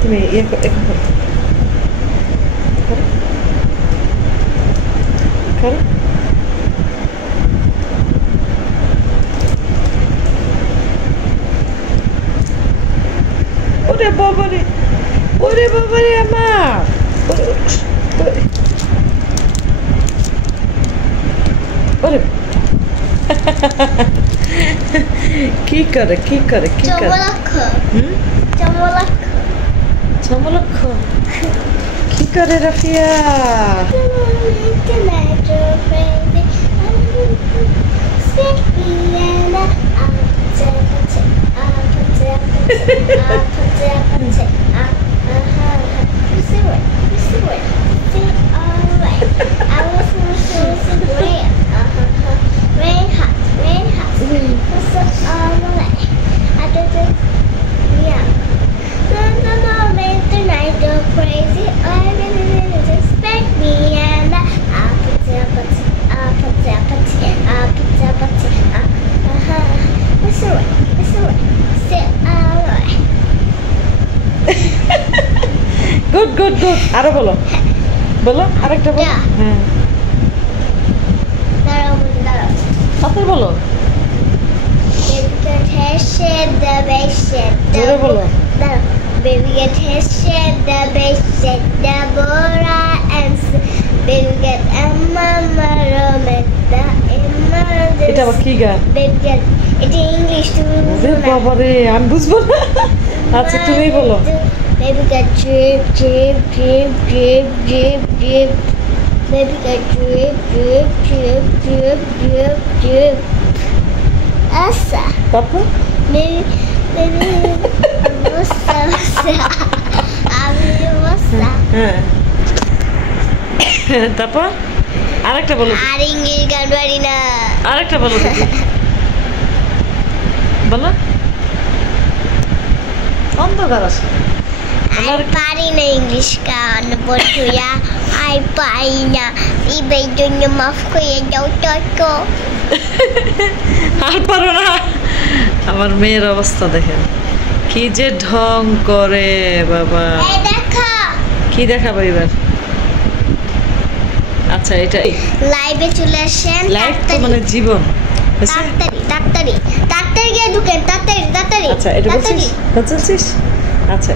তুমি এখন করো। ওরে বাবারে, ওরে বাবারে আমার, ওরে কি করে কি করে কি করে? চমলক্ষ কি করে রাফিয়া? গুড গুড গুড, আরো বলো বলো, আরেকটা বলো। হ্যাঁ তারপর বলো, জোরে বলো। Baby get his shit, the base shit, the Bora and baby get mama romet, the emergency. এটা আবার কি গান? Baby get এটা ইংলিশ তুমি বুঝো না। বাবা রে, আমি বুঝবো না। আচ্ছা তুমি বলো। Baby get drip drip drip drip drip drip. Baby get drip drip drip drip drip drip. Asa. তারপর Baby তারপর আরেকটা বলো। আর ইংলিশ গান পারি না। আরেকটা বলো বলো। অন্ধকার আছে, আর পারি না ইংলিশ গান বলুয়া, আর পারি না। এই জন্য মাফ করে দাও তো। আর পারো না? আমার মেয়ের অবস্থা দেখেন কি যে ঢং করে বাবা। দেখা কি দেখাবো এবার? আচ্ছা এটা লাইভে চলে আসেন। লাইভ তো মানে জীবন। তাড়াতাড়ি গিয়ে ঢুকেন, তাড়াতাড়ি। আচ্ছা এটা বলছিস? আচ্ছা